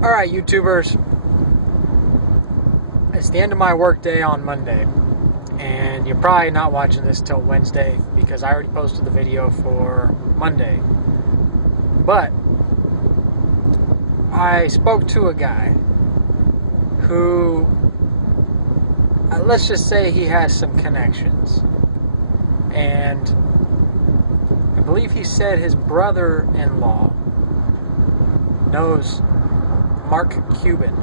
Alright, YouTubers, it's the end of my work day on Monday, and you're probably not watching this till Wednesday because I already posted the video for Monday. But I spoke to a guy who, let's just say he has some connections, and I believe he said his brother-in-law knows Mark Cuban.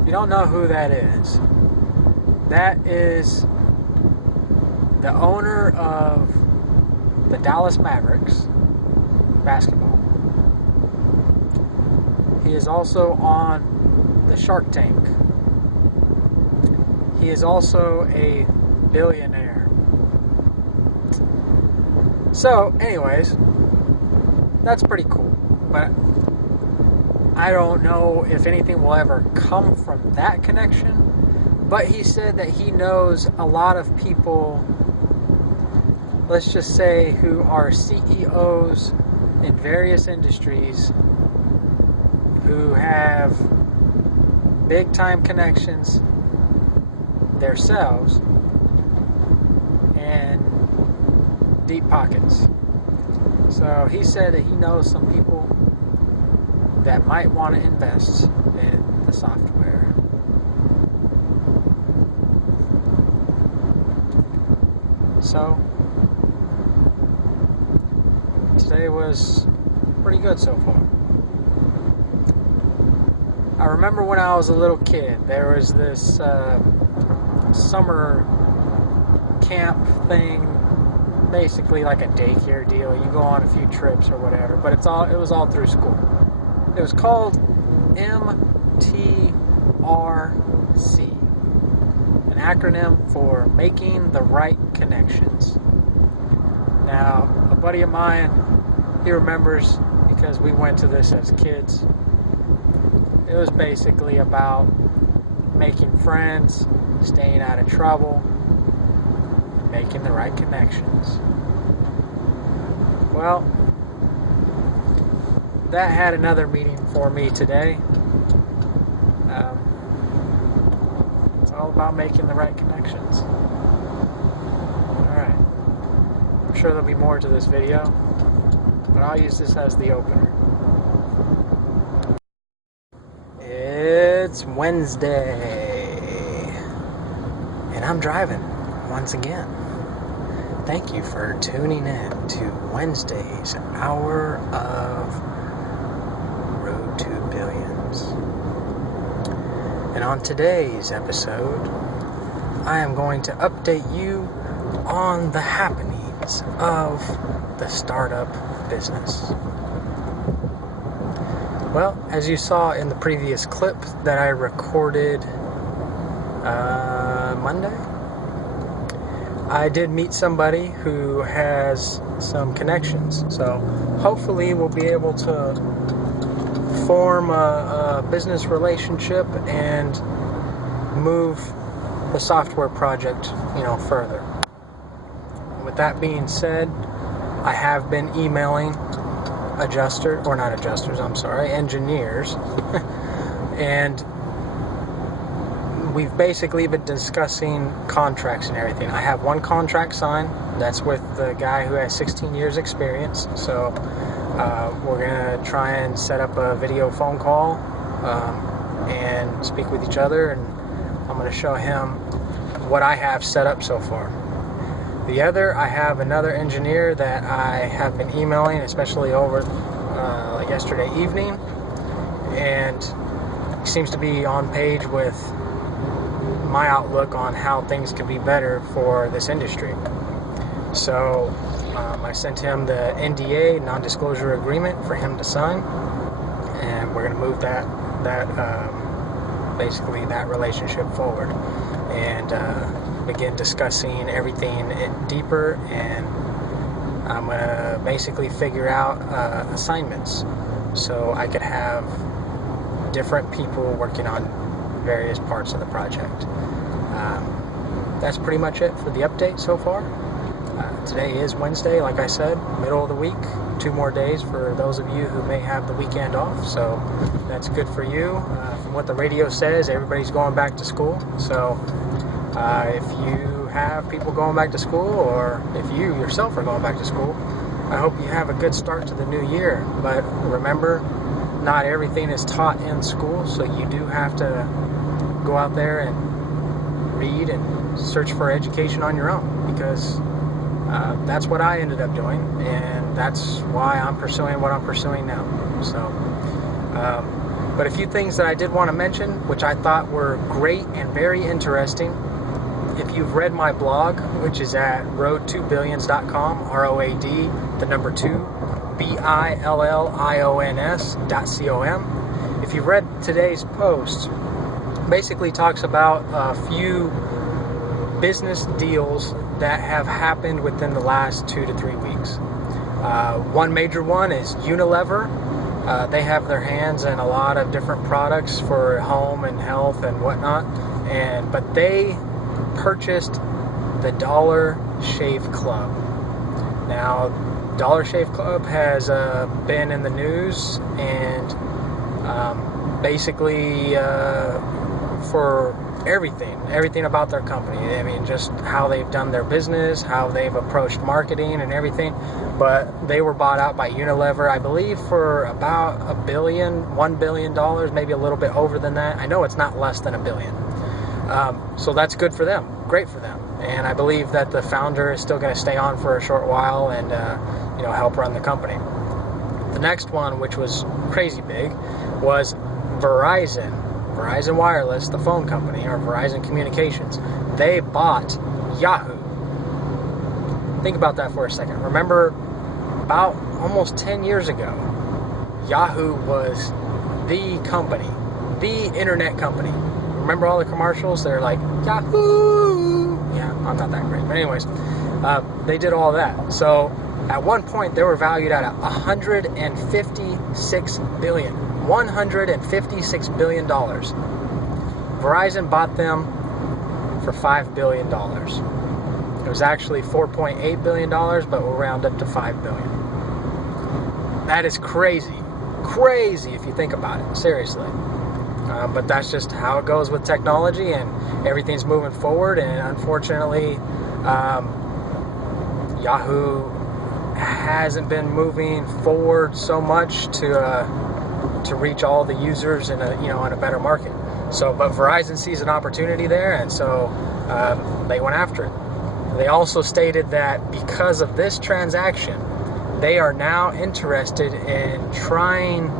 If you don't know who that is the owner of the Dallas Mavericks basketball. He is also on the Shark Tank. He is also a billionaire. So, anyways, that's pretty cool. But I don't know if anything will ever come from that connection. But he said that he knows a lot of people, let's just say, who are CEOs in various industries who have big time connections themselves and deep pockets. So he said that he knows some people that might want to invest in the software. So today was pretty good so far. I remember when I was a little kid, there was this summer camp thing, basically like a daycare deal. You go on a few trips or whatever, but it was all through school. It was called MTRC, an acronym for Making the Right Connections. Now, a buddy of mine, he remembers because we went to this as kids. It was basically about making friends, staying out of trouble, making the right connections. Well, that had another meaning for me today. It's all about making the right connections. Alright. I'm sure there'll be more to this video, but I'll use this as the opener. It's Wednesday, and I'm driving once again. Thank you for tuning in to Wednesday's Hour of Road to Billions. And on today's episode, I am going to update you on the happenings of the startup business. Well, as you saw in the previous clip that I recorded Monday, I did meet somebody who has some connections. So hopefully we'll be able to form a business relationship and move the software project, further. With that being said, I have been emailing engineers, and we've basically been discussing contracts and everything. I have one contract signed. That's with the guy who has 16 years experience. So we're going to try and set up a video phone call and speak with each other, and I'm going to show him what I have set up so far. I have another engineer that I have been emailing, especially over yesterday evening, and he seems to be on page with my outlook on how things could be better for this industry. So I sent him the NDA, non-disclosure agreement, for him to sign, and we're going to move that relationship forward and begin discussing everything deeper. And I'm going to basically figure out assignments so I could have different people working on various parts of the project. That's pretty much it for the update so far. Today is Wednesday, like I said, middle of the week. 2 more days for those of you who may have the weekend off. So that's good for you. From what the radio says, everybody's going back to school. So if you have people going back to school, or if you yourself are going back to school, I hope you have a good start to the new year. But remember, not everything is taught in school, so you do have to go out there and read and search for education on your own, because that's what I ended up doing, and that's why I'm pursuing what I'm pursuing now. So, but a few things that I did want to mention, which I thought were great and very interesting. If you've read my blog, which is at road2billions.com, ROAD, the number 2, BILLIONS.com. If you've read today's post, basically talks about a few business deals that have happened within the last 2 to 3 weeks. One major one is Unilever. They have their hands in a lot of different products for home and health and whatnot, but they purchased the Dollar Shave Club. Now, Dollar Shave Club has been in the news, and basically for everything about their company. I mean, just how they've done their business, how they've approached marketing and everything. But they were bought out by Unilever, I believe, for about $1 billion, maybe a little bit over than that. I know it's not less than $1 billion. So that's good for them, great for them. And I believe that the founder is still going to stay on for a short while and help run the company. The next one, which was crazy big, was Verizon Wireless, the phone company, or Verizon Communications. They bought Yahoo. Think about that for a second. Remember, about almost 10 years ago, Yahoo was the company, the internet company. Remember all the commercials? They're like, Yahoo! Yeah, I'm not that great. But anyways, they did all that. So at one point, they were valued at $156 billion. $156 billion. Verizon bought them for $5 billion. It was actually $4.8 billion, but we'll round up to $5 billion. That is crazy. Crazy if you think about it, seriously. But that's just how it goes with technology, and everything's moving forward, and unfortunately, Yahoo hasn't been moving forward so much to reach all the users in a better market. So, but Verizon sees an opportunity there, and so they went after it. They also stated that because of this transaction, they are now interested in trying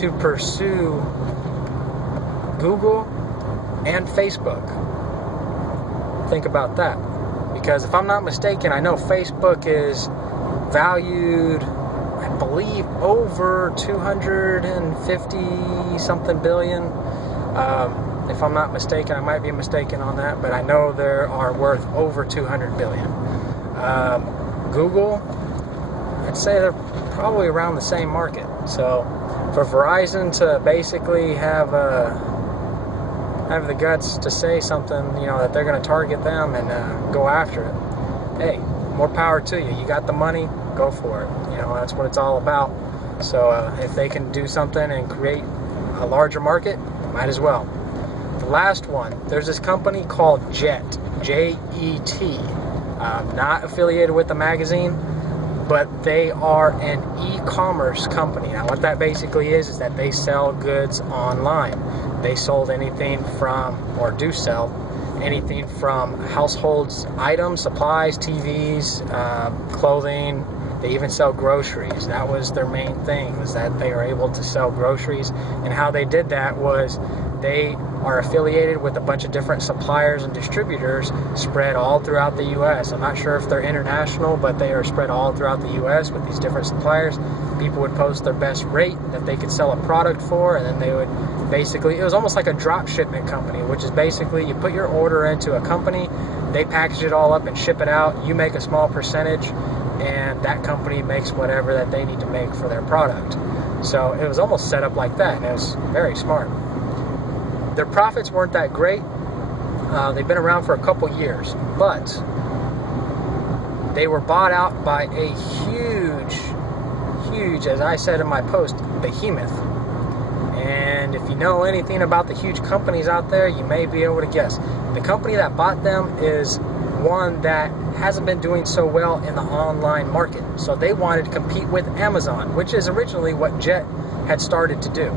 to pursue Google and Facebook. Think about that. Because if I'm not mistaken, I know Facebook is valued, I believe, over 250 something billion. If I'm not mistaken, I might be mistaken on that, but I know they are worth over 200 billion. Google, I'd say they're probably around the same market. So for Verizon to basically have the guts to say something, that they're going to target them and go after it, hey, more power to you. You got the money, go for it. That's what it's all about. So if they can do something and create a larger market, might as well. The last one, there's this company called Jet, J-E-T. Not affiliated with the magazine, but they are an e-commerce company. Now what that basically is that they sell goods online. They sold anything from, or do sell, anything from household items, supplies, TVs, clothing. They even sell groceries. That was their main thing, was that they are able to sell groceries. And how they did that was they are affiliated with a bunch of different suppliers and distributors spread all throughout the U.S. I'm not sure if they're international, but they are spread all throughout the U.S. with these different suppliers. People would post their best rate that they could sell a product for, and then they would basically, it was almost like a drop shipment company, which is basically you put your order into a company, they package it all up and ship it out, you make a small percentage, and that company makes whatever that they need to make for their product. So it was almost set up like that, and it was very smart. Their profits weren't that great. They've been around for a couple years, but they were bought out by a huge huge, as I said in my post, behemoth. And if you know anything about the huge companies out there, you may be able to guess. The company that bought them is one that hasn't been doing so well in the online market. So they wanted to compete with Amazon, which is originally what Jet had started to do.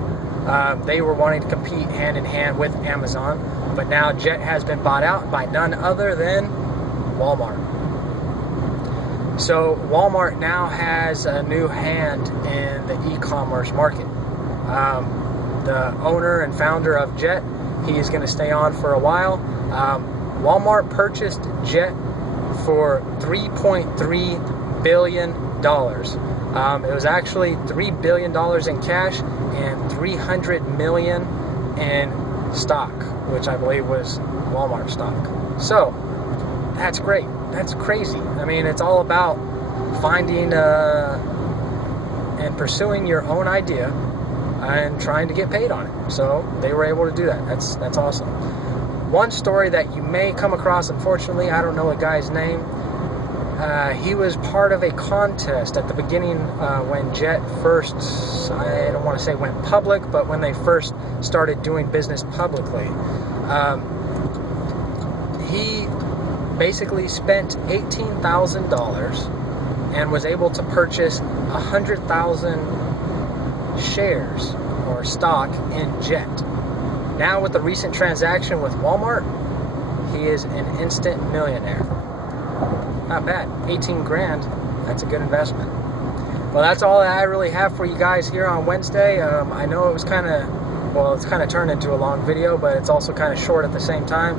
They were wanting to compete hand in hand with Amazon, but now Jet has been bought out by none other than Walmart. So Walmart now has a new hand in the e-commerce market. The owner and founder of Jet, he is going to stay on for a while. Walmart purchased Jet for $3.3 billion. It was actually $3 billion in cash and $300 million in stock, which I believe was Walmart stock. So that's great. That's crazy. I mean, it's all about finding and pursuing your own idea and trying to get paid on it. So they were able to do that. That's awesome. One story that you may come across, unfortunately, I don't know a guy's name. He was part of a contest at the beginning when Jet first, I don't want to say went public, but when they first started doing business publicly. He basically spent $18,000 and was able to purchase 100,000 shares or stock in Jet. Now with the recent transaction with Walmart, he is an instant millionaire. Not bad. 18 grand. That's a good investment. Well, that's all that I really have for you guys here on Wednesday. I know it was kind of, well, it's kind of turned into a long video, but it's also kind of short at the same time.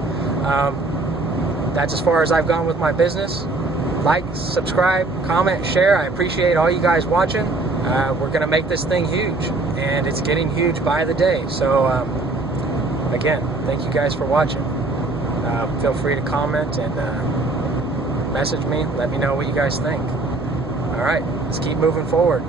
That's as far as I've gone with my business. Like, subscribe, comment, share. I appreciate all you guys watching. We're going to make this thing huge, and it's getting huge by the day. So, again, thank you guys for watching. Feel free to comment and message me. Let me know what you guys think. All right, let's keep moving forward.